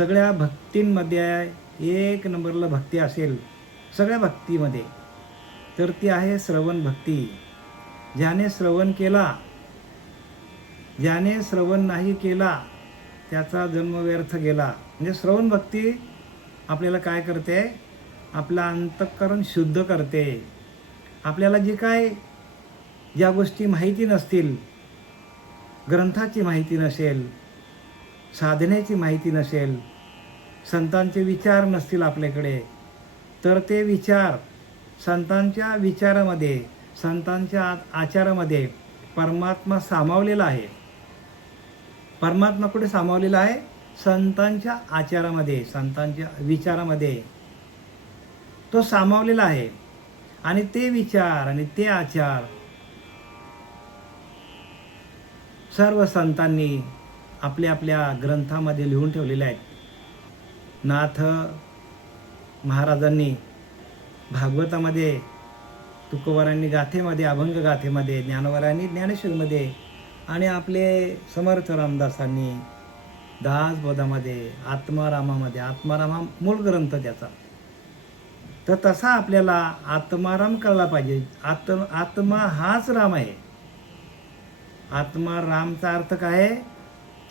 सगळ्या भक्तींमध्ये एक नंबरला भक्ती असेल सगळ्या भक्तीमध्ये, तर ती आहे श्रवण भक्ती. ज्याने श्रवण केला, ज्याने श्रवण नाही केला त्याचा जन्म व्यर्थ गेला. म्हणजे श्रवण भक्ती आपल्याला काय करते, आपलं अंतःकरण शुद्ध करते. आपल्याला ज्या गोष्टी माहिती नसतील, ग्रंथाची माहिती नसेल, साधनेची माहिती नसेल, संतांचे विचार नसतील आपल्याकडे, तर ते विचार संतांच्या विचारामध्ये, संतांच्या आचारामध्ये परमात्मा सामावलेला आहे. परमात्मा कुठे सामावलेला आहे? संतांच्या आचारामध्ये, संतांच्या विचारामध्ये तो सामावलेला आहे. आणि ते विचार आणि ते आचार सर्व संतांनी आपल्या आपल्या ग्रंथामध्ये लिहून ठेवलेले आहेत. नाथ महाराजांनी भागवतामध्ये, तुकोबारांनी गाथेमध्ये, अभंग गाथेमध्ये, ज्ञानोबारांनी ज्ञानेश्वरीमध्ये, आणि आपले समर्थ रामदासांनी दासबोधामध्ये, आत्मारामामध्ये, आत्माराम मूळ ग्रंथ त्याचा. तर तसा आपल्याला आत्माराम कळला पाहिजे. आत्मा हाच राम आहे. आत्मा रामचा अर्थ काय आहे?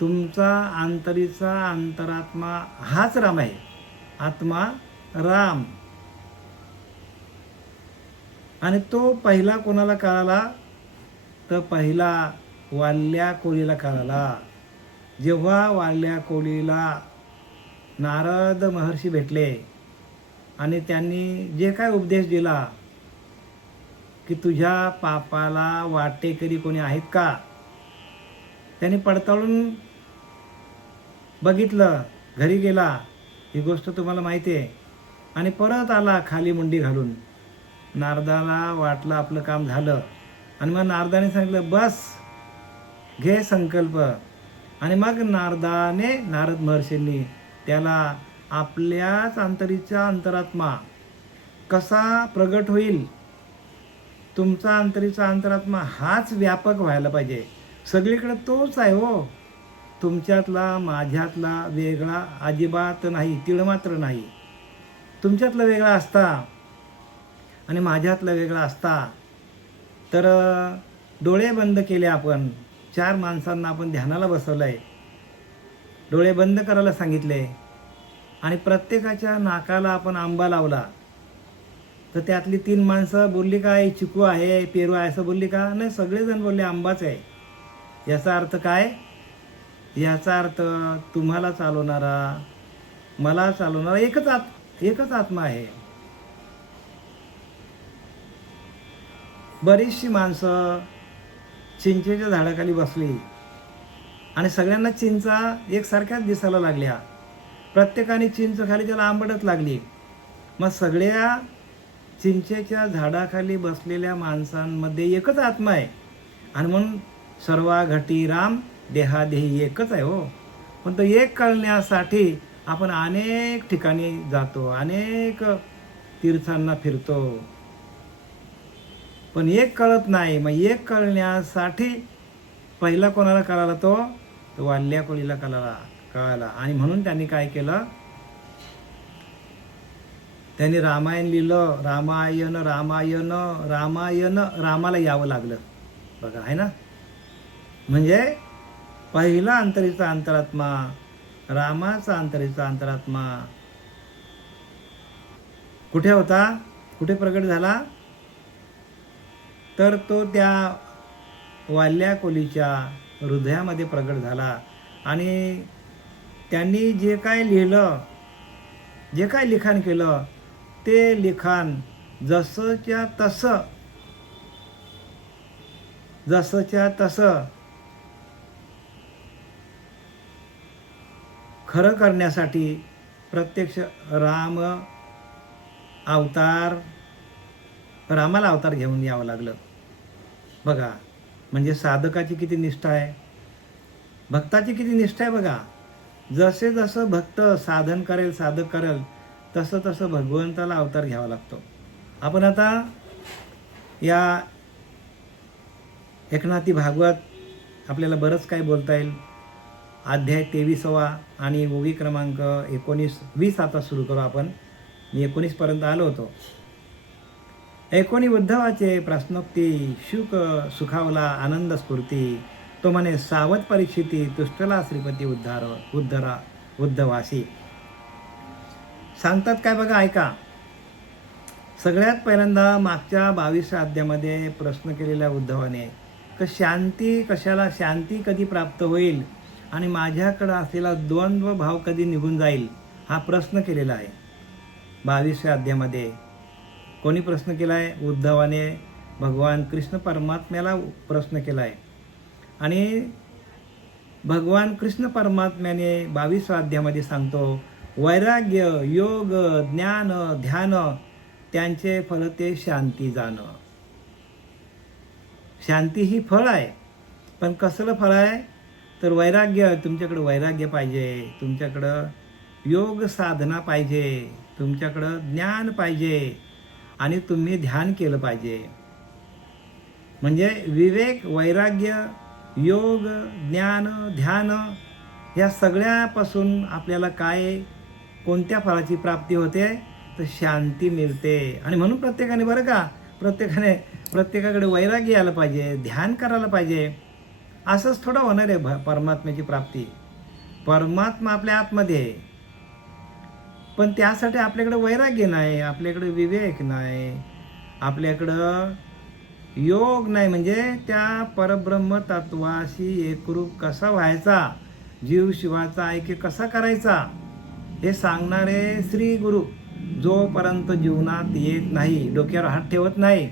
तुमचा आंतरीचा अंतरात्मा हाच राम आहे. आत्मा राम. आणि तो पहिला कोणाला कळाला? तर पहिला वाल्या कोळीला कळाला. जेव्हा वाल्या कोळीला नारद महर्षी भेटले आणि त्यांनी जे काय उपदेश दिला की तुझ्या पापाला वाटेकरी कोणी आहेत का, त्यांनी पडताळून बघितलं, घरी गेला, ही गोष्ट तुम्हाला माहिती आहे, आणि परत आला खाली मुंडी घालून. नारदाला वाटलं आपलं काम झालं, आणि मग नारदाने सांगितलं बस घे संकल्प. आणि मग नारद महर्षींनी त्याला आपल्याच अंतरीचा अंतरात्मा कसा प्रगट होईल, तुमचा अंतरीचा अंतरात्मा हाच व्यापक व्हायला पाहिजे. सगळीकडे तोच आहे हो. तुमच्यातला माझ्यातला वेगळा अजिबात नाही, तीळ मात्र नाही. तुमच्यातला वेगळा असता आणि माझ्यातला वेगळा असता तर डोळे बंद केले, आपण 4 माणसांना आपण ध्यानाला बसवलं आहे, डोळे बंद करायला सांगितले, आणि प्रत्येकाच्या नाकाला आपण आंबा लावला, तर त्यातली 3 माणसं बोलली काय चिकू आहे, पेरू आहे असं बोलली का? नाही, सगळेजण बोलले आंबाच आहे. याचा अर्थ काय? याचा अर्थ तुम्हाला चालवणारा, मला चालवणारा एकच आत्मा आहे. बरीचशी माणसं चिंचेच्या झाडाखाली बसली आणि सगळ्यांना चिंचा एकसारख्याच दिसायला लागल्या. प्रत्येकाने चिंच खाली त्याला आंबटच लागली. मग सगळ्या चिंचेच्या झाडाखाली बसलेल्या माणसांमध्ये एकच आत्मा आहे. आणि म्हणून सर्वा घटी राम देहादेही एकच आहे हो. पण तो एक कळण्यासाठी आपण अनेक ठिकाणी जातो, अनेक तीर्थांना फिरतो, पण एक कळत नाही. मग एक कळण्यासाठी पहिला कोणाला कळाला? तो वाल्या कोळीला कळाला. आणि म्हणून त्यांनी काय केलं? त्यांनी रामायण लिहिलं. रामायण रामाला यावं लागलं. बघा, आहे ना. म्हणजे पहिला अंतरीचा अंतरात्मा, रामाचा अंतरीचा अंतरात्मा कुठे होता? कुठे प्रगट झाला? तर तो त्या वाल्या कोलीच्या हृदयामध्ये प्रगट झाला. आणि त्यांनी जे काय लिहिलं, जे काय लिखाण केलं, ते लिखाण जसंच्या तसं खरं करण्यासाठी प्रत्यक्ष रामाला अवतार घेऊन यावं लागलं. बघा, म्हणजे साधकाची किती निष्ठा आहे, भक्ताची किती निष्ठा आहे. बघा, जसे जसं भक्त साधन करेल, साधक करेल, तसं तसं भगवंताला अवतार घ्यावा लागतो. आपण आता या एकनाथी भागवत आपल्याला बरंच काही बोलता येईल. अध्याय 23वा आणि ओवी क्रमांक 20 आता सुरू करू आपण. मी 19पर्यंत आलो होतो. 19 उद्धवाचे प्रश्नोक्ती शुक सुखावला आनंद स्फूर्ती, तो म्हणे सावध परीक्षिती तुष्टला श्रीपती उद्धवासी. सांगतात काय बघा, ऐका. सगळ्यात पहिल्यांदा मागच्या 22व्या अध्यायामध्ये प्रश्न केलेल्या उद्धवाने शांती कशाला, शांती कधी प्राप्त होईल आणि माझ्याकडं असलेला द्वंद्व भाव कधी निघून जाईल, हा प्रश्न केलेला आहे 22व्या अध्यायामध्ये. कोणी प्रश्न केला आहे? उद्धवाने भगवान कृष्ण परमात्म्याला प्रश्न केला आहे. आणि भगवान कृष्ण परमात्म्याने 22व्या अध्यायामध्ये सांगतो, वैराग्य, योग, ज्ञान, ध्यान त्यांचे फळ ते शांती जाणं. शांती ही फळ आहे, पण कसलं फळ आहे? तर वैराग्य. तुमच्याकडं वैराग्य पाहिजे, तुमच्याकडं योग साधना पाहिजे, तुमच्याकडं ज्ञान पाहिजे आणि तुम्ही ध्यान केलं पाहिजे. म्हणजे विवेक, वैराग्य, योग, ज्ञान, ध्यान या सगळ्यापासून आपल्याला काय, कोणत्या फळाची प्राप्ती होते? तर शांती मिळते. आणि म्हणून प्रत्येकाने, बरं का, प्रत्येकाकडे वैराग्य आलं पाहिजे, ध्यान करायला पाहिजे. असंच थोडं होणार आहे परमात्म्याची प्राप्ती. परमात्मा आपल्या आतमध्ये आहे, पण त्यासाठी आपल्याकडे वैराग्य नाही, आपल्याकडे विवेक नाही, आपल्याकडं योग नाही. म्हणजे त्या परब्रह्म तत्वाशी एकरूप कसा व्हायचा, जीव शिवाचा ऐक्य कसा करायचा, हे सांगणारे श्री गुरु जोपर्यंत जीवनात येत नाही, डोक्यावर हात ठेवत नाही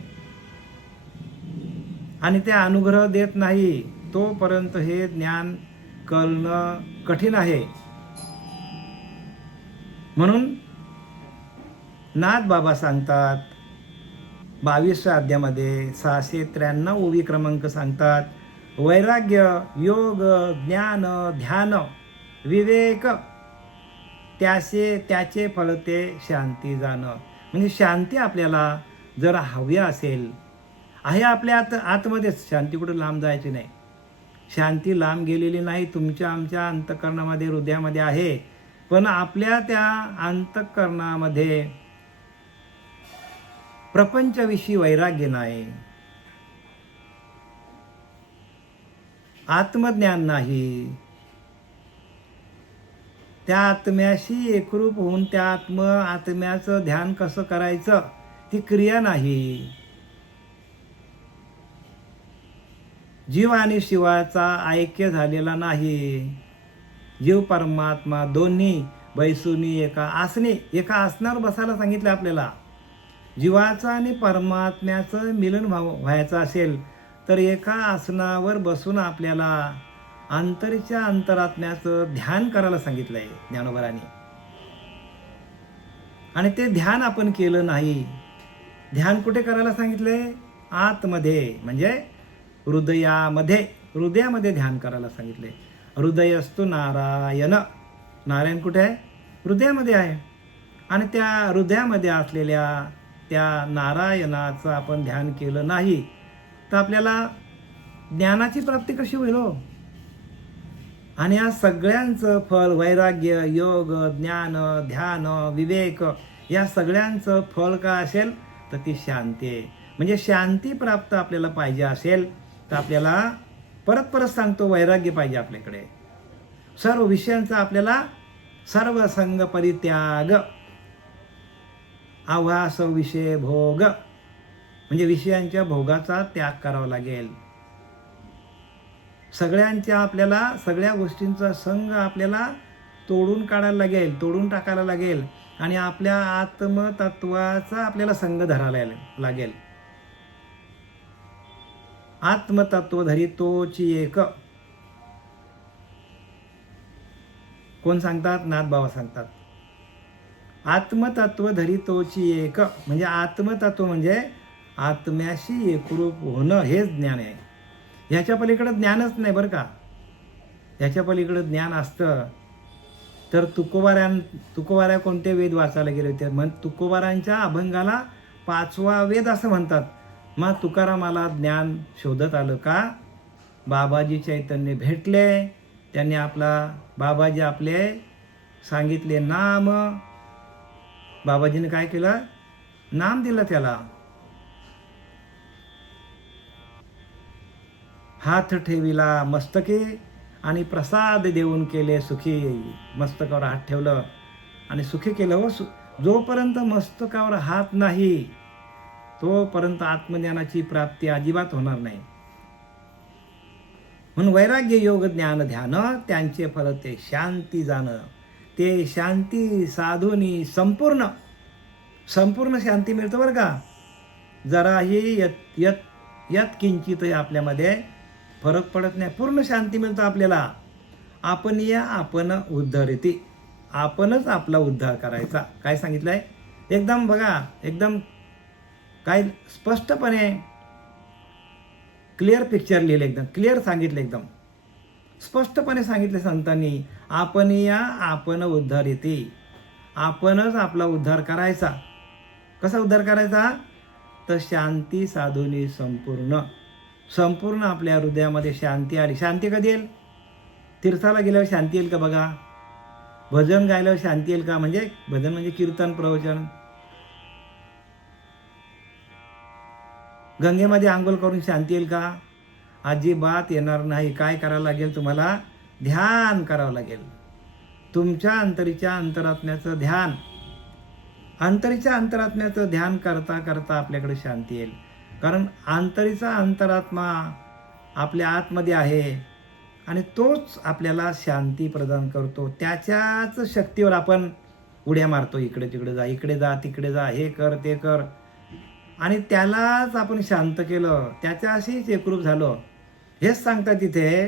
आणि ते अनुग्रह देत नाही, तोपर्यंत हे ज्ञान कळणं कठीण आहे. म्हणून नाथ बाबा सांगतात 22व्या अध्यायामध्ये 693 ओवी क्रमांक सांगतात, वैराग्य, योग, ज्ञान, ध्यान, विवेक त्याचे फळ ते शांती जाणं. म्हणजे शांती आपल्याला जर हवी असेल, आहे आपल्या आतमध्येच. शांती कुठं लांब जायची नाही. शांती लांब गेलेली नाही, तुमच्या आमच्या अंतःकरणामध्ये, हृदयामध्ये आहे. पण आपल्या त्या अंतःकरणामध्ये प्रपंचविषयी वैराग्य नाही, आत्मज्ञान नाही. त्या आत्म्याशी एकरूप होऊन त्या आत्म्याचं ध्यान कसं करायचं, ती क्रिया नाही. जीव आणि शिवाचा ऐक्य झालेला नाही. जीव परमात्मा दोन्ही बैसुनी एका आसनावर बसायला सांगितलं आपल्याला. जीवाचं आणि परमात्म्याचं मिलन व्हायचं असेल तर एका आसनावर बसून आपल्याला अंतरच्या अंतरात्म्याचं ध्यान करायला सांगितलंय ज्ञानोबरांनी. आणि ते ध्यान आपण केलं नाही. ध्यान कुठे करायला सांगितलंय? आतमध्ये, म्हणजे हृदयामध्ये ध्यान करायला सांगितले. हृदयस्तु नारायण. नारायण कुठे आहे? हृदयामध्ये आहे. आणि त्या हृदयामध्ये असलेल्या त्या नारायणाचं आपण ध्यान केलं नाही तर आपल्याला ज्ञानाची प्राप्ती कशी होईल हो? आणि या सगळ्यांचं फळ वैराग्य, योग, ज्ञान, ध्यान, विवेक या सगळ्यांचं फळ काय असेल तर ती शांती आहे. म्हणजे शांती प्राप्त आपल्याला पाहिजे असेल तर आपल्याला परत सांगतो, वैराग्य पाहिजे आपल्याकडे. सर्व विषयांचा आपल्याला सर्व संग परित्याग, आवास विषय भोग, म्हणजे विषयांच्या भोगाचा त्याग करावा लागेल. सगळ्या गोष्टींचा संग आपल्याला तोडून काढायला लागेल, तोडून टाकायला लागेल. आणि आपल्या आत्मतत्वाचा आपल्याला संग धरायला लागेल. आत्मतत्व धरी तोची एक. कोण सांगतात? नाथबाबा सांगतात. आत्मतत्व धरी तोची एक. म्हणजे आत्मतत्व म्हणजे आत्म्याशी एकरूप होणं, हेच ज्ञान आहे. ह्याच्या पलीकडे ज्ञानच नाही बरं का. ह्याच्या पलीकडे ज्ञान असतं तर तुकोबाऱ्या कोणते वेद वाचायला गेले होते? मग तुकोबारांच्या अभंगाला 5वा वेद असं म्हणतात. मग तुकारामाला ज्ञान शोधत आलं का? बाबाजी चैतन्य भेटले त्यांनी आपला बाबाजी आपले सांगितले नाम. बाबाजीने काय केलं? नाम दिलं त्याला. हात ठेविला मस्तके आणि प्रसाद देऊन केले सुखी. मस्तकावर हात ठेवलं आणि सुखी केलं. हो, जोपर्यंत मस्तकावर हात नाही तोपर्यंत आत्मज्ञानाची प्राप्ती अजिबात होणार नाही. म्हणून वैराग्य योग ज्ञान ध्यान त्यांचे फल ते शांती जाणं. ते शांती साधूनी संपूर्ण शांती मिळतं बरं का. जराही यत किंचित आपल्यामध्ये फरक पडत नाही. पूर्ण शांती मिळतं आपल्याला. आपण उद्धरती. आपणच आपला उद्धार करायचा. काय सांगितलंय? एकदम बघा, एकदम काय स्पष्टपणे क्लिअर पिक्चर लिहिलं. एकदम क्लिअर सांगितलं. एकदम स्पष्टपणे सांगितले संतांनी. आपण उद्धारिती. आपणच आपला उद्धार करायचा. कसा उद्धार करायचा? तर शांती साधूनी संपूर्ण आपल्या हृदयामध्ये शांती आली. शांती कधी येईल? तीर्थाला गेल्यावर शांती येईल का बघा. भजन गायल्यावर शांती येईल का? म्हणजे भजन म्हणजे कीर्तन प्रवचन. गंगेमध्ये आंघोळ करून शांती येईल का? अजिबात येणार नाही. काय करावं लागेल तुम्हाला? ध्यान करावं लागेल. तुमच्या अंतरात्म्याचं ध्यान. अंतरात्म्याचं ध्यान करता करता आपल्याकडे शांती येईल. कारण अंतरात्मा आपल्या आतमध्ये आहे आणि तोच आपल्याला शांती प्रदान करतो. त्याच्याच शक्तीवर आपण उड्या मारतो. इकडे तिकडे जा, इकडे जा, तिकडे जा, हे कर, ते कर. आणि त्यालाच आपण शांत केलं, त्याच्याशीच एकरूप झालो. हेच सांगतात तिथे.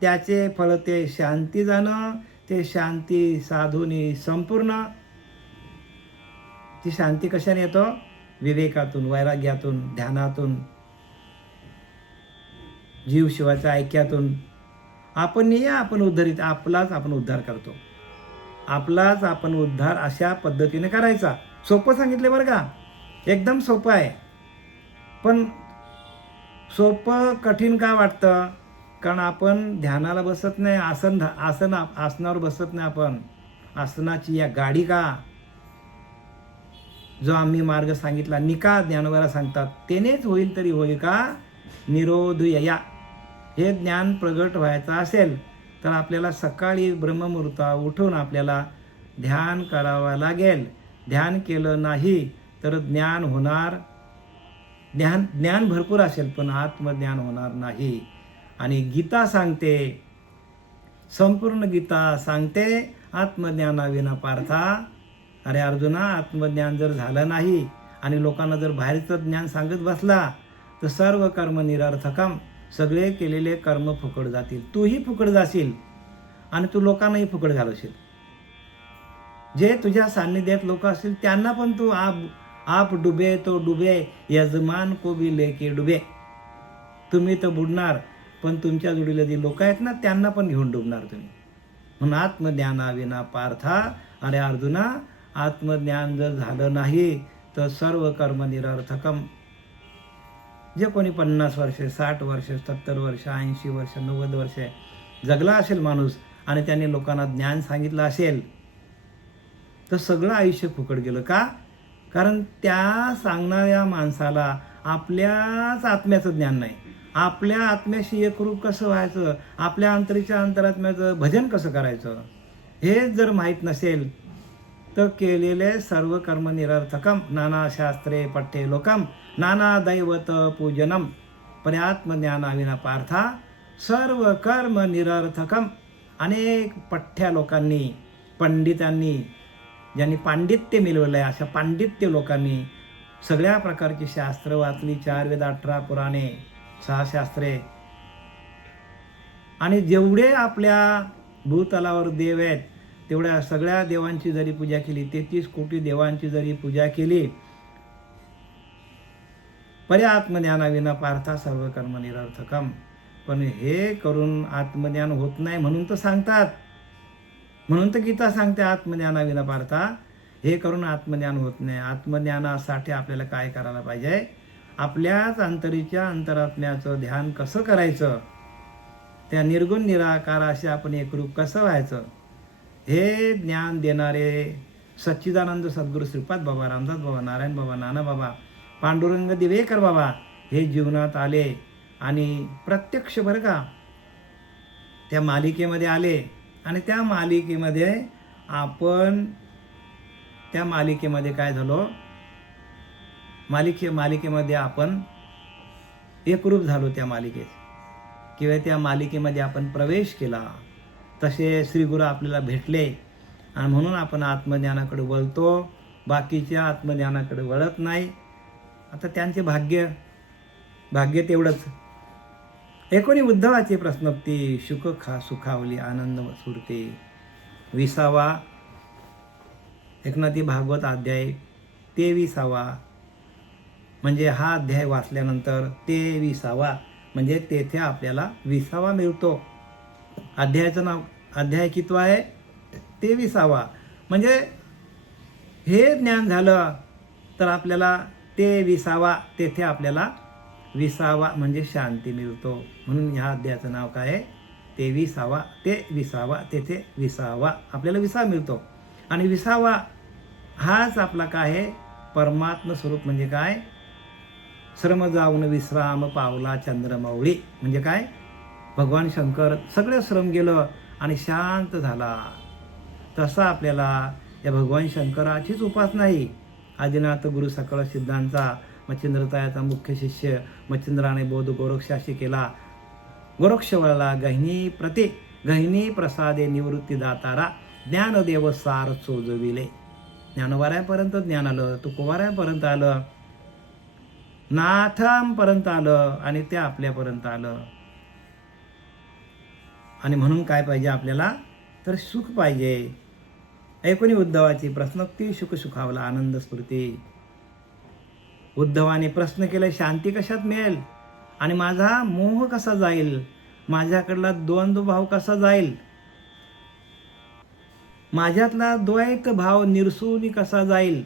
त्याचे फळ ते शांती जाणं. ते शांती साधूनी संपूर्ण. ती शांती कशाने येतो? विवेकातून, वैराग्यातून, ध्यानातून, जीव शिवाच्या ऐक्यातून. आपण उद्धरित. आपलाच आपण उद्धार करतो. आपलाच आपण उद्धार अशा पद्धतीने करायचा. सोपं सांगितलं बरं का. एकदम सोपं आहे. पण सोपं कठीण का वाटतं? कारण आपण ध्यानाला बसत नाही. आसनावर बसत नाही आपण. आसनाची या गाडी का, जो आम्ही मार्ग सांगितला, निका ज्ञानोबाला सांगतात, तेनेच होईल तरी होईल का निरोधया. हे ज्ञान प्रगट व्हायचं असेल तर आपल्याला सकाळी ब्रह्ममुहूर्ता उठून आपल्याला ध्यान करावं लागेल. ध्यान केलं नाही तर ज्ञान होणार. ज्ञान भरपूर असेल पण आत्मज्ञान होणार नाही. आणि गीता सांगते, संपूर्ण गीता सांगते, आत्मज्ञानाविना पार्था. अरे अर्जुना, आत्मज्ञान जर झालं नाही आणि लोकांना जर बाहेरचं ज्ञान सांगत बसला तर सर्व कर्म निरर्थकम. सगळे केलेले कर्म फुकट जातील. तूही फुकट जाशील आणि तू लोकांनाही फुकट घालवशील. जे तुझ्या सान्निध्यात लोक असतील त्यांना पण तू आप डुबे तो डुबे, यजमान को भी लेके डुबे. तुम्ही तर बुडणार पण तुमच्या जोडीला जी लोक आहेत ना त्यांना पण घेऊन डुबणार तुम्ही. म्हणून आत्मज्ञानाविना पार्था. अरे अर्जुना, आत्मज्ञान जर झालं नाही तर सर्व कर्म निरर्थकम. जे कोणी 50 वर्षे, 60 वर्षे, 70 वर्ष, 80 वर्ष, 90 वर्षे जगला असेल माणूस आणि त्याने लोकांना ज्ञान सांगितलं असेल तर सगळं आयुष्य फुकट गेलं. का? कारण त्या सांगणाऱ्या माणसाला आपल्याच आत्म्याचं ज्ञान नाही. आपल्या आत्म्याशी एकरूप कसं व्हायचं, आपल्या अंतरात्म्याचं भजन कसं करायचं हे जर माहीत नसेल तर केलेले सर्व कर्म निरर्थकम. नाना शास्त्रे पठ्ये लोकम, नाना दैवत पूजनम, पर्यात्मज्ञानाविना पार्था सर्व कर्म निरर्थकम. अनेक पठ्ठ्या लोकांनी, पंडितांनी, ज्यांनी पांडित्य मिळवलं आहे अशा पांडित्य लोकांनी सगळ्या प्रकारची शास्त्र वाचली. 4 वेद, 18 पुराणे, 6 शास्त्रे. आणि जेवढे आपल्या भूतलावर देव आहेत तेवढ्या सगळ्या देवांची जरी पूजा केली, 33 कोटी देवांची जरी पूजा केली, पर्यात्मज्ञानाविना पार्था सर्व कर्म निरर्थकम. पण हे करून आत्मज्ञान होत नाही म्हणून तर सांगतात. म्हणून तर गीता सांगते आत्मज्ञानाविना पार्था. हे करून आत्मज्ञान होत नाही. आत्मज्ञानासाठी आपल्याला काय करायला पाहिजे? आपल्याच अंतरात्म्याचं ध्यान कसं करायचं त्या निर्गुण निराकाराशी आपण एकरूप कसं व्हायचं हे ज्ञान देणारे सच्चिदानंद सद्गुरू श्रीपाद बाबा, रामदास बाबा, नारायण बाबा, नाना बाबा, पांडुरंग दिवेकर बाबा हे जीवनात आले आणि प्रत्यक्ष बरं का त्या मालिकेमध्ये आले. आणि त्या मालिकेमध्ये काय झालो, मालिकेमध्ये आपण एकरूप झालो त्या मालिकेत, किंवा त्या मालिकेमध्ये आपण प्रवेश केला. तसे श्रीगुरू आपल्याला भेटले आणि म्हणून आपण आत्मज्ञानाकडे वळतो, बाकीच्या आत्मज्ञानाकडे वळत नाही. आता त्यांचे भाग्य तेवढंच. एकोणी उद्धवाची प्रश्नोक्ती सुखावली आनंद सुरते 20वा एकनाथी भागवत अध्याय 23वा, म्हणजे हा अध्याय वाचल्यानंतर 23वा म्हणजे तेथे आपल्याला 20वा मिळतो. अध्यायाचं नाव, अध्याय कितवा आहे? 23वा. म्हणजे हे ज्ञान झालं तर आपल्याला 23वा, तेथे आपल्याला 20वा म्हणजे शांती मिळतो. म्हणून ह्या अध्यायाचं नाव काय आहे? 23वा. ते 20वा, तेथे 20वा आपल्याला 20वा मिळतो. आणि 20वा हाच आपला काय आहे? परमात्म स्वरूप. म्हणजे काय? श्रम जाऊन विश्राम पावला चंद्रमौळी. म्हणजे काय? भगवान शंकर सगळे श्रम गेलं आणि शांत झाला. तसा आपल्याला या भगवान शंकराचीच उपासना आहे. आदिनाथ गुरु सकळ सिद्धांचा मच्छिंद्रतायाचा मुख्य शिष्य मच्छिंद्राने बोध गोरक्षाशी केला. गोरक्षवळला गहिनी प्रसादे निवृत्ती दातारा ज्ञानदेव सार चोजविले. ज्ञानवाऱ्यापर्यंत ज्ञान आलं, तुकोवाऱ्यापर्यंत आलं, नाथांपर्यंत आलं आणि ते आपल्यापर्यंत आलं. आणि म्हणून काय पाहिजे आपल्याला? तर सुख पाहिजे. ऐकोनी उद्धवाची प्रश्नोक्ती सुखावला आनंद स्फूर्ती. उद्धवाने प्रश्न केला, शांती कशात मिळेल आणि माझा मोह कसा जाईल, माझ्याकडला द्वंद्व भाव कसा जाईल, माझ्यातला द्वैत भाव निर्सूनी कसा जाईल.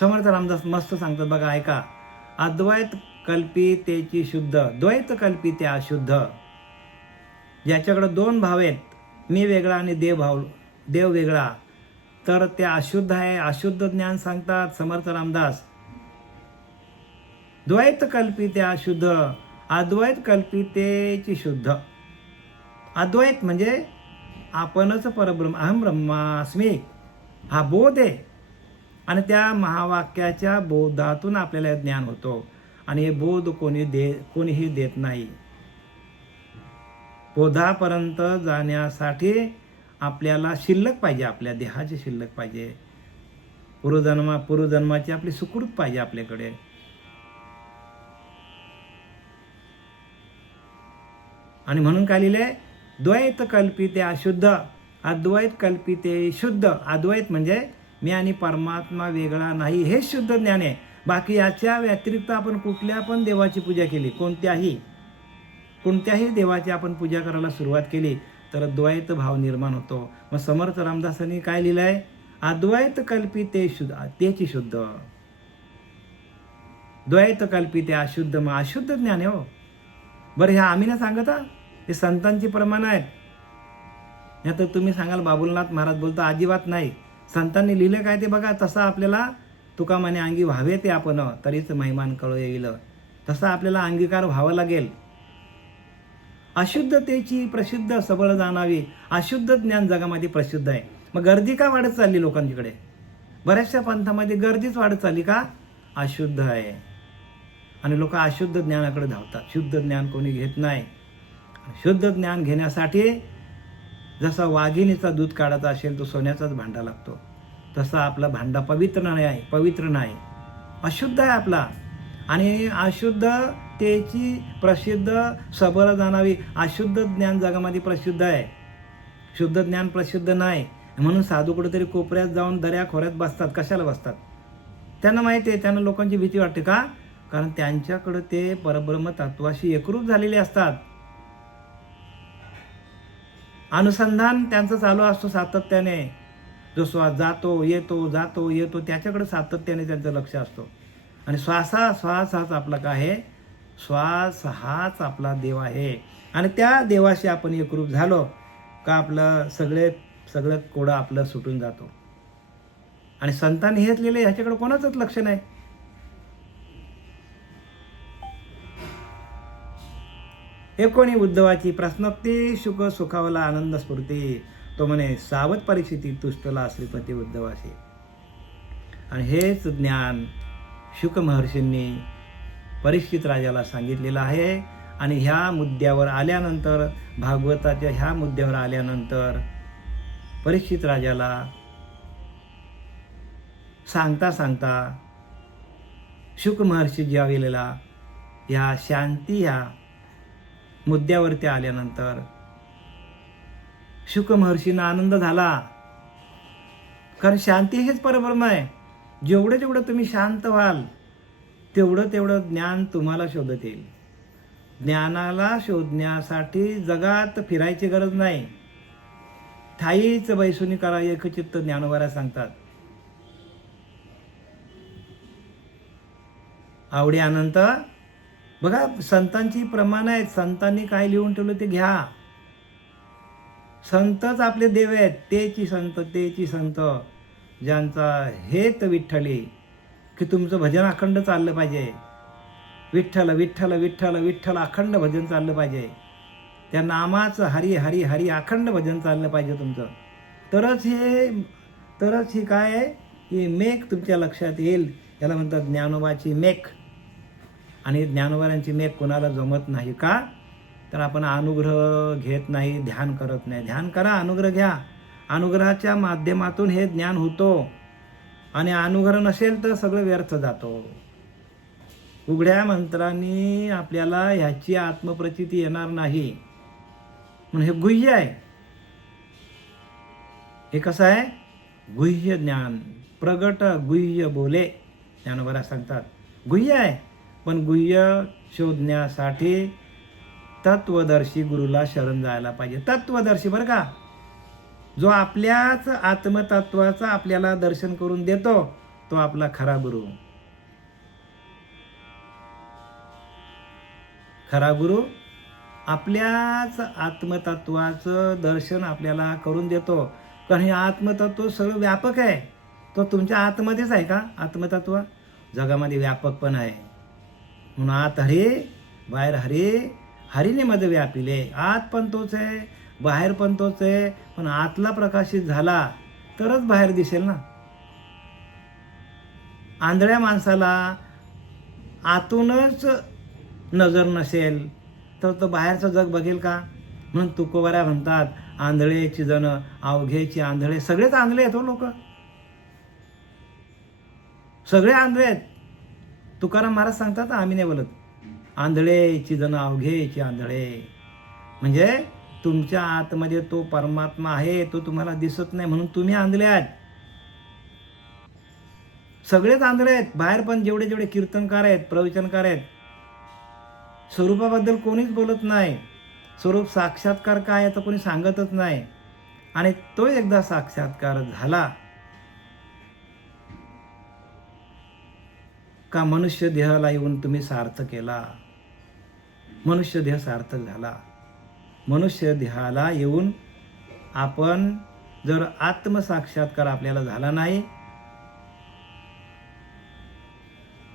समर्थ रामदास मस्त सांगतात बघा, ऐका. अद्वैत कल्पितेची शुद्ध, द्वैत कल्पिते अशुद्ध. ज्याच्याकडे दोन भाव आहेत, मी वेगळा आणि देव वेगळा, तर ते अशुद्ध आहे. अशुद्ध ज्ञान सांगतात समर्थ रामदास. द्वैत कल्पिते अशुद्ध, अद्वैत कल्पितेची शुद्ध. अद्वैत म्हणजे आपणच परब्रह्म, अहम ब्रह्मास्मी हा बोध आहे. आणि त्या महावाक्याच्या बोधातून आपल्याला ज्ञान होतो. आणि हे बोध कोणीही देत नाही. बोधापर्यंत जाण्यासाठी आपल्याला शिल्लक पाहिजे, आपल्या देहाची शिल्लक पाहिजे, पूर्वजन्माची आपली सुकृत पाहिजे आपल्याकडे. आणि म्हणून काय लिहिले? द्वैत कल्पिते अशुद्ध, अद्वैत कल्पिते शुद्ध. अद्वैत म्हणजे मी आणि परमात्मा वेगळा नाही, हे शुद्ध ज्ञान आहे. बाकी याच्या व्यतिरिक्त आपण कुठल्या पण देवाची पूजा केली, कोणत्याही देवाची आपण पूजा करायला सुरुवात केली तर द्वैत भाव निर्माण होतो. मग समर्थ रामदासांनी काय लिहिलंय? अद्वैत कल्पिते शुद्ध, तेची शुद्ध. द्वैत कल्पिते अशुद्ध, मग अशुद्ध ज्ञान आहे हो. बरं, ह्या आम्ही ना सांगत, हे संतांची प्रमाण आहेत. नाही तर तुम्ही सांगाल बाबुलनाथ महाराज बोलता, अजिबात नाही. संतांनी लिहिलं काय ते बघा. तसा आपल्याला तुका म्हणे अंगी व्हावे ते आपण, तरीच महिमान कळ येईल. तसा आपल्याला अंगीकार व्हावं लागेल. अशुद्धतेची प्रसिद्ध सबळ जाणावी. अशुद्ध ज्ञान जगामध्ये प्रसिद्ध आहे. मग गर्दी का वाढत चालली लोकांकडे? बऱ्याचशा पंथामध्ये गर्दीच वाढत चालली का? अशुद्ध आहे. आणि लोक अशुद्ध ज्ञानाकडे धावतात. शुद्ध ज्ञान कोणी घेत नाही. शुद्ध ज्ञान घेण्यासाठी जसा वाघिणीचा दूध काढायचा असेल तो सोन्याचाच भांडा लागतो, तसा आपला भांडा पवित्र नाही, अशुद्ध आहे आपला. आणि अशुद्धतेची प्रसिद्ध सबळ जाणावी. अशुद्ध ज्ञान जगामध्ये प्रसिद्ध आहे, शुद्ध ज्ञान प्रसिद्ध नाही. म्हणून साधू कुठेतरी कोपऱ्यात जाऊन दर्या खोऱ्यात बसतात. कशाला बसतात? त्यांना माहिती आहे, त्यांना लोकांची भीती वाटते का? कारण त्यांच्याकडे ते परब्रह्म तत्वाशी एकरूप झालेले असतात. अनुसंधान त्यांचं चालू असतो सातत्याने. जो श्वास जातो येतो त्याच्याकडे सातत्याने त्यांचं लक्ष असतो. आणि श्वासाच आपला काय आहे? श्वास हाच आपला देव आहे. आणि त्या देवाशी आपण एकरूप झालो का आपलं सगळं कोडं आपलं सुटून जातो. आणि संतांनी हेच लिहिले, ह्याच्याकडे कोणाचंच लक्ष नाही. एकोणी उद्धवाची प्रश्नोक्ती शुक सुखावला आनंद स्फूर्ती. तो म्हणे सावध परिस्थिती तुस्तला श्रीपती उद्धवाशी. आणि हेच ज्ञान शुक महर्षींनी परीक्षित राजाला सांगितलेलं आहे. आणि ह्या मुद्द्यावर आल्यानंतर, भागवताच्या ह्या मुद्द्यावर आल्यानंतर परीक्षित राजाला सांगता सांगता शुक महर्षी ज्या वेळेला ह्या शांती ह्या मुद्द्यावरती आल्यानंतर शुक महर्षींना आनंद झाला. कारण शांती हेच परब्रह्म आहे. जेवढं तुम्ही शांत व्हाल तेवढं ज्ञान तुम्हाला शोधत येईल. ज्ञानाला शोधण्यासाठी जगात फिरायची गरज नाही. ठाईच बैसुनी करा एकचित्त ज्ञानोबारा सांगतात. आवडी अनंत. बघा संतांची प्रमाण आहेत. संतांनी काय लिहून ठेवलं ते घ्या. संतच आपले देव आहेत. तेची संत ज्यांचा हेत विठ्ठली, की तुमचं भजन अखंड चाललं पाहिजे. विठ्ठल विठ्ठल विठ्ठल विठ्ठल अखंड भजन चाललं पाहिजे. त्या नामाचं हरी हरी हरी अखंड भजन चाललं पाहिजे तुमचं. तरच ही काय आहे, ही मेघ तुमच्या लक्षात येईल. याला म्हणतात ज्ञानोबाची मेघ. आणि ज्ञानोबारांची मेघ कोणाला जमत नाही. का तर आपण अनुग्रह घेत नाही, ध्यान करत नाही. ध्यान करा, अनुग्रह घ्या. अनुग्रहाच्या माध्यमातून हे ज्ञान होतो. आणि अनुग्रह नसेल तर सगळं व्यर्थ जातो. उघड्या मंत्रांनी आपल्याला ह्याची आत्मप्रचिती येणार नाही. म्हणून हे गुह्य आहे. हे कसं आहे? गुह्य ज्ञान. प्रगट गुह्य बोले ज्ञानोबा सांगतात. गुह्य आहे. पण गुह्य शोधण्यासाठी तत्वदर्शी गुरुला शरण जायला पाहिजे. तत्वदर्शी बरं का, जो आपल्याच आत्मतत्वाचं आपल्याला दर्शन करून देतो तो आपला खरा गुरु. खरा गुरु आपल्याच आत्मतत्वाचं दर्शन आपल्याला करून देतो. कारण हे आत्मतत्व सगळं व्यापक आहे. तो तुमच्या आतमध्येच आहे का आत्मतत्व? जगामध्ये व्यापक पण आहे. म्हणून आत हरी बाहेर हरी, हरीने मध्ये व्यापिले. आत पण तोच आहे, बाहेर पण तोच आहे. पण आतला प्रकाशित झाला तरच बाहेर दिसेल ना. आंधळ्या माणसाला आतूनच नजर नसेल तर तो बाहेरचं जग बघेल का? म्हणून तुकोबाऱ्या म्हणतात, आंधळेची जण अवघेची आंधळे. सगळेच आंधळे आहेत हो लोक, सगळे आंधळे आहेत. तुकाराम महाराज सांगतात, आम्ही नाही बोलत. आंधळेची जण अवघेची आंधळे. म्हणजे तुमच्या आतमध्ये तो परमात्मा आहे, तो तुम्हाला दिसत नाही म्हणून तुम्ही आंधळे आहात. सगळेच आंधळे आहेत. बाहेर पण जेवढे कीर्तनकार आहेत, प्रवचनकार आहेत, स्वरूपाबद्दल कोणीच बोलत नाही. स्वरूप साक्षात्कार काय आहे तर कोणी सांगतच नाही. आणि तो एकदा साक्षात्कार झाला का मनुष्य देहाला येऊन तुम्ही सार्थ केला. मनुष्य देह सार्थक झाला. मनुष्य देहाला येऊन आपण जर आत्मसाक्षात्कार आपल्याला झाला नाही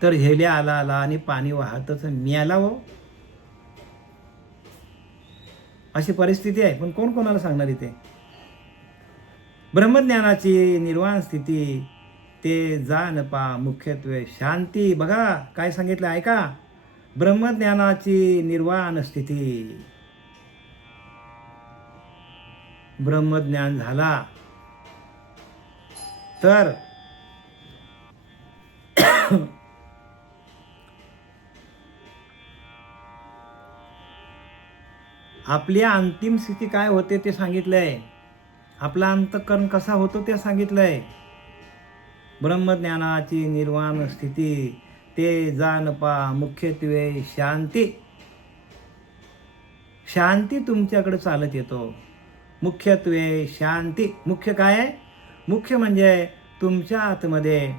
तर हेल्या आला आला आणि पाणी वाहतच मिळाला हो, अशी परिस्थिती आहे. पण कोण कोणाला सांगणार इथे? ब्रह्मज्ञानाची निर्वाण स्थिती ते जाण पा मुख्यत्वे शांती. बघा काय सांगितलं ऐका. ब्रह्मज्ञानाची निर्वाण स्थिती. ब्रह्मज्ञान झाला तर आपली अंतिम स्थिती काय होते ते सांगितलंय. आपला अंतःकरण कसा होतो ते सांगितलंय. ब्रह्मज्ञानाची निर्वाण स्थिती ते जाण पा मुख्यत्वे शांती. शांती तुमच्याकडे चालत येतो. मुख्यत्वे शांती. मुख्य काय आहे? मुख्य म्हणजे तुमच्या आतमध्ये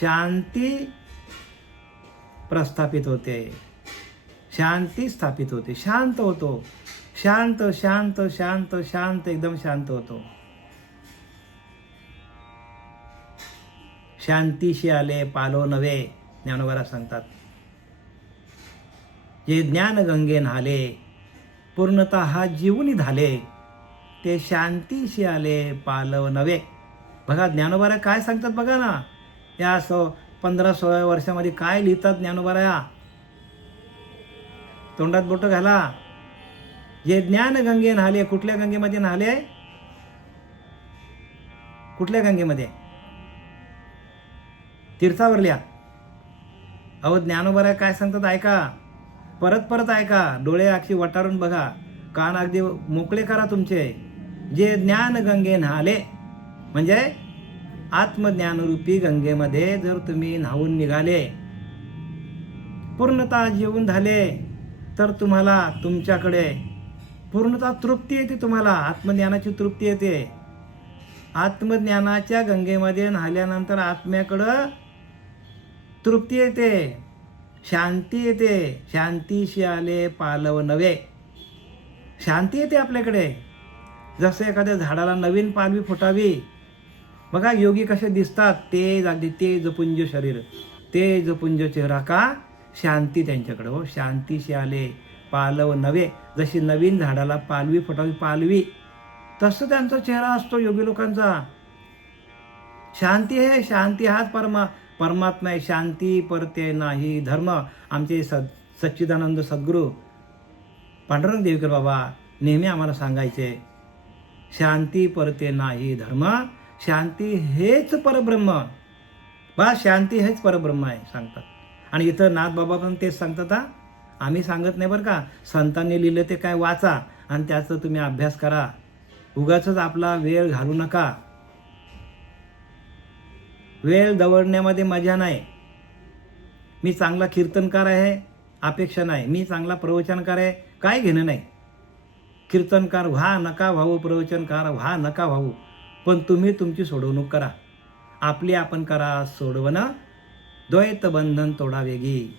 शांती प्रस्थापित होते. शांती स्थापित होते, शांत होतो, शांत शांत शांत शांत एकदम शांत होतो. शांतीशी आले पालो नव्हे, ज्ञानोबा सांगतात. जे ज्ञान गंगे न्हाले, पूर्णतः जीवनी झाले, ते शांतीशी आले पालव नव्हे. बघा ज्ञानोबा काय सांगतात बघा ना, या 15-16 वर्षामध्ये काय लिहितात ज्ञानोबा. तोंडात बोटं घाला. जे ज्ञान गंगे न्हाले, कुठल्या गंगेमध्ये न्हाले? कुठल्या गंगेमध्ये? तीर्थावरल्या. अहो ज्ञानोबा काय सांगतात ऐका, परत परत ऐका, डोळे अक्षी वटारून बघा, कान अगदी मोकळे करा तुमचे. जे ज्ञान गंगे न्हाले म्हणजे आत्मज्ञानरूपी गंगेमध्ये जर तुम्ही न्हावून निघाले, पूर्णतः जीवन झाले, तर तुम्हाला तुमच्याकडे पूर्णतः तृप्ती येते. तुम्हाला आत्मज्ञानाची तृप्ती येते. आत्मज्ञानाच्या गंगेमध्ये न्हाल्यानंतर आत्म्याकडं तृप्ती येते, शांती येते. शांतीशी आले पालव नव्हे. शांती येते आपल्याकडे. जसं एखाद्या झाडाला नवीन पालवी फुटावी. बघा योगी कसे दिसतात, तेज अगदी तेजपुंज शरीर, तेजपुंज चेहरा. का? शांती त्यांच्याकडे. हो, शांतीशी आले पालव नव्हे. जशी नवीन झाडाला पालवी फुटावी, पालवी, तसं त्यांचा चेहरा असतो योगी लोकांचा. शांती आहे, शांती हाच परमात्मा आहे. शांती परते नाही धर्म. आमचे सच्चिदानंद सद्गुरू पांडुरंग देवकर बाबा नेहमी आम्हाला सांगायचे, शांती परते नाही धर्म. शांती हेच परब्रह्म. बस शांती हेच परब्रह्म आहे सांगतात. आणि इथं नाथ बाबा पण तेच सांगतात. आम्ही सांगत नाही बरं का. संतांनी लिहिलं ते काय वाचा आणि त्याचा तुम्ही अभ्यास करा. उगाचच आपला वेळ घालू नका. वेळ दवडण्यामध्ये मजा नाही. मी चांगला कीर्तनकार आहे अपेक्षा नाही, मी चांगला प्रवचनकार आहे काय घेणं नाही. कीर्तनकार व्हा नका व्हावं, प्रवचनकार व्हा नका व्हावं, पण तुम्ही तुमची सोडवणूक करा. आपली आपण करा सोडवणं. द्वैत बंधन तोडा वेगी.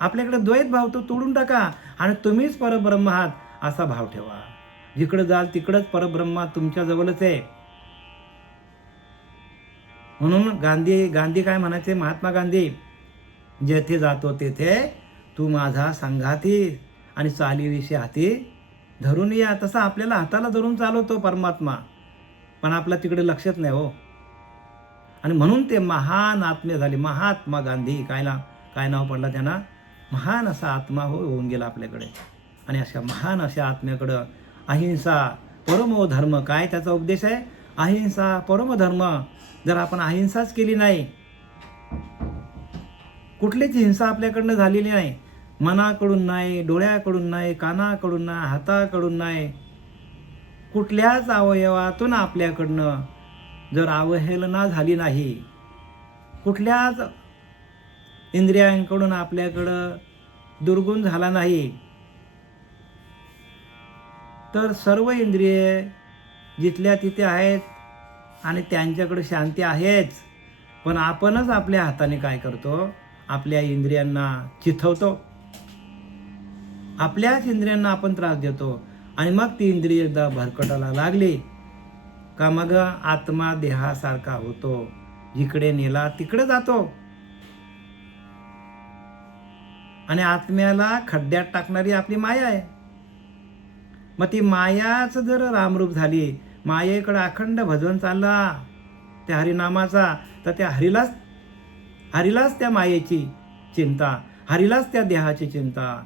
आपल्याकडे द्वैत भाव तो तोडून टाका आणि तुम्हीच परब्रह्म आहात असा भाव ठेवा. जिकडे जाल तिकडंच परब्रह्म तुमच्या जवळच आहे. म्हणून गांधी काय म्हणायचे, महात्मा गांधी, जेथे जातो तेथे तू माझा संघाती आणि चालीविषयी हाती धरून या. तसा आपल्याला हाताला धरून चालवतो परमात्मा, पण आपला तिकडे लक्षच नाही हो. आणि म्हणून ते महान आत्मे झाले. महात्मा गांधी. काय नाव पडलं त्यांना? महान असा आत्मा होऊन गेला आपल्याकडे. आणि अशा महान अशा आत्म्याकडं अहिंसा परमो धर्म. काय त्याचा उपदेश आहे? अहिंसा परम धर्म. जर आपण अहिंसाच केली नाही, कुठलीच हिंसा आपल्याकडनं झालेली नाही, मनाकडून नाही, डोळ्याकडून नाही, कानाकडून नाही, हाताकडून नाही, कुठल्याच अवयवातून आपल्याकडनं जर अवहेलना झाली नाही, कुठल्याच इंद्रियांकडून आपल्याकडं दुर्गुण झाला नाही, तर सर्व इंद्रिये जिथल्या तिथे आहेत आणि त्यांच्याकडे शांती आहेच. पण आपणच आपल्या हाताने काय करतो? आपल्या इंद्रियांना चिथवतो, आपल्याच इंद्रियांना आपण त्रास देतो. आणि मग ती इंद्रिय एकदा भरकटाला लागली का मग आत्मा देहासारखा होतो, जिकडे नेला तिकडे जातो. आणि आत्म्याला खड्ड्यात टाकणारी आपली माया आहे. मग ती मायाच जर रामरूप झाली, मायेकडे अखंड भजन चालला त्या हरिनामाचा, तर त्या हरीलाच त्या मायेची चिंता, हरीलाच त्या देहाची चिंता.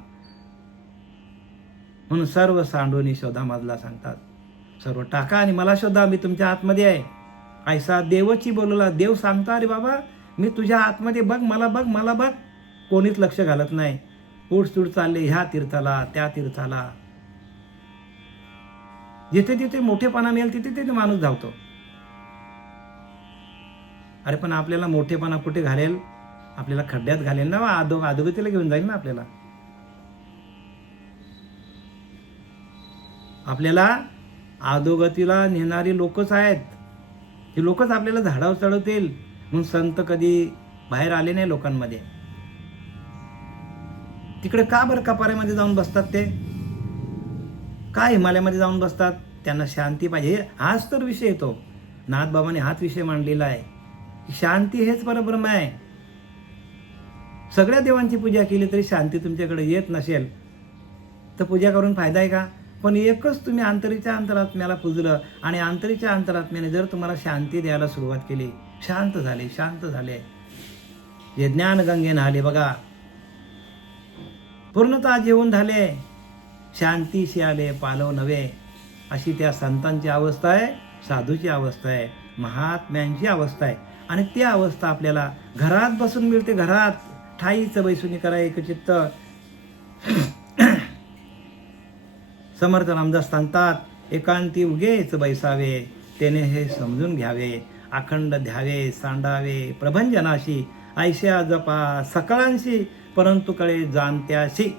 म्हणून सर्व सांडूनी शोधा मधला सांगतात. सर्व टाका आणि मला शोधा, मी तुमच्या आतमध्ये आहे. ऐसा देवची बोलला. देव सांगता, अरे बाबा मी तुझ्या आतमध्ये, बघ मला, बघ मला बघ. कोणीच लक्ष घालत नाही. उठसूट चालले ह्या तीर्थाला त्या तीर्थाला. जिथे जिथे मोठेपणा मिळेल तिथे तिथे माणूस धावतो. अरे पण आपल्याला मोठेपणा कुठे घालेल? आपल्याला खड्ड्यात घालेल ना, अधोगतीला घेऊन जाईल ना आपल्याला. आपल्याला अधोगतीला नेणारी लोकच आहेत. ही लोकच आपल्याला झाडावर चढवतील. म्हणून संत कधी बाहेर आले नाही लोकांमध्ये. तिकडे का बरं कपाऱ्यामध्ये जाऊन बसतात ते? का हिमालयामध्ये जाऊन बसतात? त्यांना शांती पाहिजे. हाच तर विषय येतो. नाथबाबांनी हाच विषय मांडलेला आहे की शांती हेच परब्रह्म आहे. सगळ्या देवांची पूजा केली तरी शांती तुमच्याकडे येत नसेल तर पूजा करून फायदा आहे का? पण एकच तुम्ही अंतरीच्या अंतरात्म्याला पूजलं आणि अंतरीच्या अंतरात्म्याने जर तुम्हाला शांती द्यायला सुरुवात केली, शांत झाले, जे ज्ञानगंगे न्हाले बघा, पूर्णतः जेवून झाले, शांतीशी आले पालव नव्हे, अशी त्या संतांची अवस्था आहे, साधूची अवस्था आहे, महात्म्यांची अवस्था आहे. आणि ती अवस्था आपल्याला घरात बसून मिळते. घरात ठाईचं बैसुनी करा एकचित्त. समर्थ रामदास सांगतात, एकांती उगेच बैसावे, त्याने हे समजून घ्यावे, अखंड ध्यावे, सांडावे प्रभंजनाशी, ऐशा जपा सकळांशी, परंतु कळे जाणत्याशी.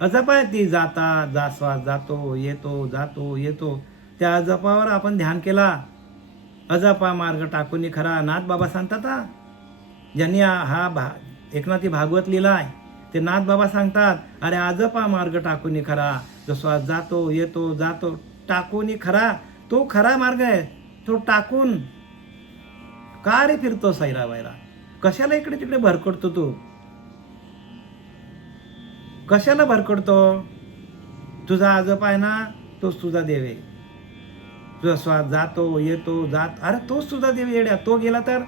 अजपाय ती जाता जास्वास जातो येतो. त्या जपावर आपण ध्यान केला. अजपा मार्ग टाकून खरा. नाथबाबा सांगतात, ज्यांनी हा एकनाथी भागवत लिहिलाय ते नाथबाबा सांगतात, अरे अजपा मार्ग टाकून खरा. जो श्वास जातो येतो टाकून खरा, तो खरा मार्ग आहे. तो टाकून का रे फिरतो सैरा वैरा? कशाला इकडे तिकडे भरकडतो तू? कशाला भरकडतो? तुझा आजोबा आहे ना, तोच तुझा देव आहे. तुझा श्वास जातो येतो अरे तोच तुझा देव येड्या. तो गेला तर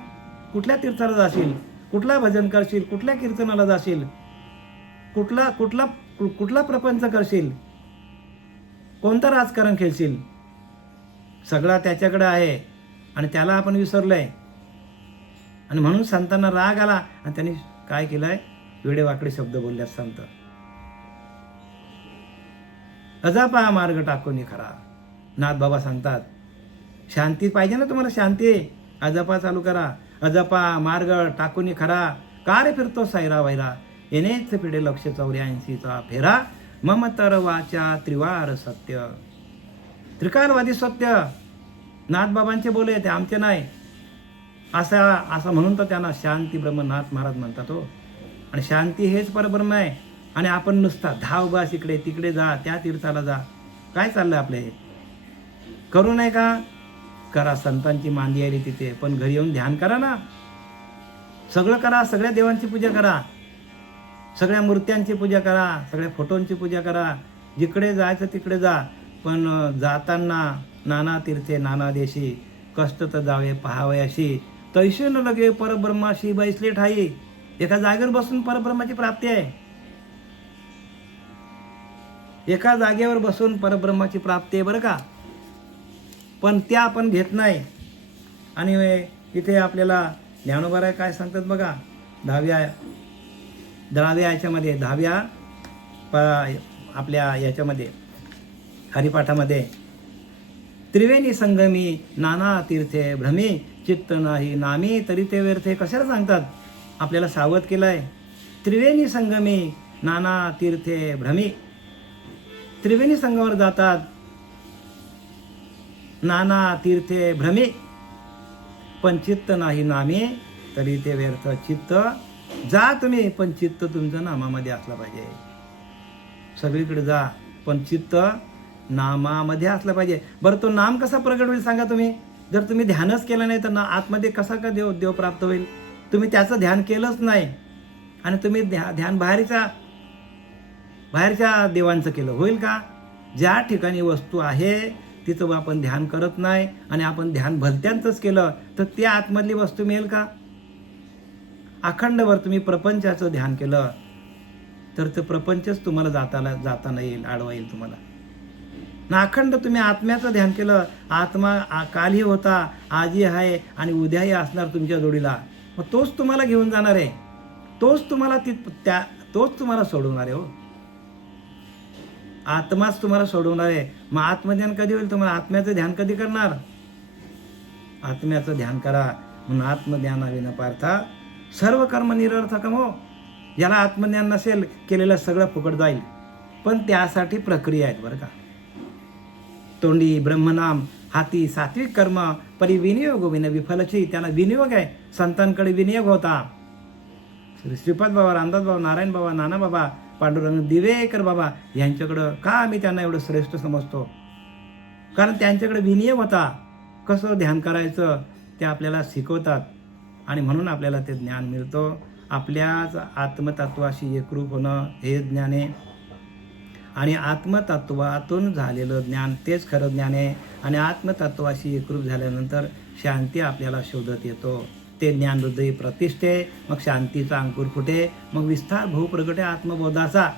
कुठल्या तीर्थाला जाशील? कुठला भजन करशील? कुठल्या कीर्तनाला जाशील? कुठला प्रपंच करशील? कोणतं राजकारण खेळशील? सगळा त्याच्याकडे आहे आणि त्याला आपण विसरलोय. आणि म्हणून संतांना राग आला आणि त्यांनी काय केलंय? वेडेवाकडे शब्द बोलल्यात संत. अजापा मार्ग टाकून खरा. नाथबाबा सांगतात, शांती पाहिजे ना तुम्हाला? शांती, अजपा चालू करा. अजपा मार्ग टाकून खरा. का रे फिरतो सैरा वैरा? येणेच पिढे लक्ष 84चा फेरा. मम तर वाचा त्रिवार सत्य. त्रिकालवादी सत्य नाथबाबांचे बोले, ते आमचे नाही. असं म्हणून तर त्यांना शांती ब्रह्मनाथ महाराज म्हणतात हो. आणि शांती हेच परब्रह्म आहे. आणि आपण नुसता धाव बस, इकडे तिकडे जा, त्या तीर्थाला जा. काय चाललंय आपले हे? करू नये का? करा. संतांची मांदी आली तिथे, पण घरी येऊन ध्यान करा ना. सगळं करा. सगळ्या देवांची पूजा करा, सगळ्या मूर्त्यांची पूजा करा, सगळ्या फोटोंची पूजा करा. जिकडे जायचं तिकडे जा, पण जाताना नाना तीर्थे नाना देशी, कष्ट तर जावे पहावे अशी, तैसे न लगे परब्रह्माशी बैसले ठाई. एका जागेवर बसून परब्रह्माची प्राप्ती आहे. एका जागेवर बसून परब्रह्माची प्राप्ती आहे बरं का. पण त्या आपण घेत नाही. आणि इथे आपल्याला ज्ञानोबा काय सांगतात बघा, 10व्या याच्यामध्ये 10व्या आपल्या याच्यामध्ये हरिपाठामध्ये, त्रिवेणी संगमी नाना तीर्थे भ्रमी, चित्त नाही नामी तरी ते व्यर्थे. कशाला सांगतात? आपल्याला सावध केलंय. त्रिवेणी संगमी नाना तीर्थे भ्रमी. त्रिवेणी संगमावर जातात, नाना तीर्थे भ्रमी, पण चित्त नाही नामी तरी ते व्यर्थ. चित्त जा तुम्ही, पण चित्त तुमचं नामामध्ये असलं पाहिजे. सगळीकडे जा, पण चित्त नामामध्ये असलं पाहिजे. बरं, तो नाम कसा प्रगट होईल सांगा तुम्ही? जर तुम्ही ध्यानच केलं नाही तर आतमध्ये कसा का देव प्राप्त होईल? तुम्ही त्याचं ध्यान केलंच नाही आणि तुम्ही ध्यान बाहेरच्या देवांचं केलं, होईल का? ज्या ठिकाणी वस्तू आहे तिथं आपण ध्यान करत नाही आणि आपण ध्यान भलत्यांचंच केलं तर त्या आतमधली वस्तू मिळेल का? अखंडवर तुम्ही प्रपंचाचं ध्यान केलं तर ते प्रपंचच तुम्हाला जाताना येईल, आडवा येईल तुम्हाला. ना अखंड तुम्ही आत्म्याचं ध्यान केलं, आत्मा कालही होता, आजही आहे आणि उद्याही असणार तुमच्या जोडीला, मग तोच तुम्हाला घेऊन जाणार आहे, तोच तुम्हाला सोडवणार आहे हो. आत्माच तुम्हाला सोडवणार आहे. मग आत्मध्यान कधी होईल तुम्हाला? आत्म्याचं ध्यान कधी करणार? आत्म्याचं ध्यान करा. म्हणून आत्मज्ञानाविना पार्था सर्व कर्म निरर्थकम हो. ज्याला आत्मज्ञान नसेल केलेलं सगळं फुकट जाईल. पण त्यासाठी प्रक्रिया आहेत बरं का. तोंडी ब्रह्मनाम, हाती सात्विक कर्म, परी विनियोग विन विफलची. त्याला विनियोग आहे, संतांकडे विनियोग होता. श्रीपाद बाबा, रामदास बाबा, नारायण बाबा, नाना बाबा पांडुरंग दिवेकर बाबा यांच्याकडं का आम्ही त्यांना एवढं श्रेष्ठ समजतो? कारण त्यांच्याकडे विनय होता. कसं ध्यान करायचं ते आपल्याला शिकवतात आणि म्हणून आपल्याला ते ज्ञान मिळतं. आपल्याच आत्मतत्वाशी एकरूप होणं हे ज्ञान आहे आणि आत्मतत्वातून झालेलं ज्ञान तेच खरं ज्ञान आहे. आणि आत्मतत्वाशी एकरूप झाल्यानंतर शांती आपल्याला शोधत येतो. ते ज्ञान हृदयी प्रतिष्ठे, मग शांतीचा अंकुर फुटे, मग विस्तार भाऊ आत्मबोधाचा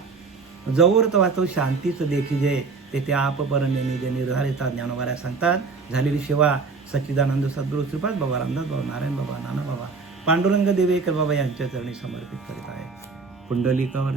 जवळ तो वाचतो शांतीचं देखीजे ते आपपरणे निज निर्धारिता ज्ञानोबाऱ्या सांगतात. झालेली सेवा सच्चिदानंद सद्गुरू श्रीपाद बाबा, रामदास बाबा, नारायण बाबा, नाना बाबा, पांडुरंग देवेकर बाबा यांच्या चरणी समर्पित करीत आहे. कुंडलिकावर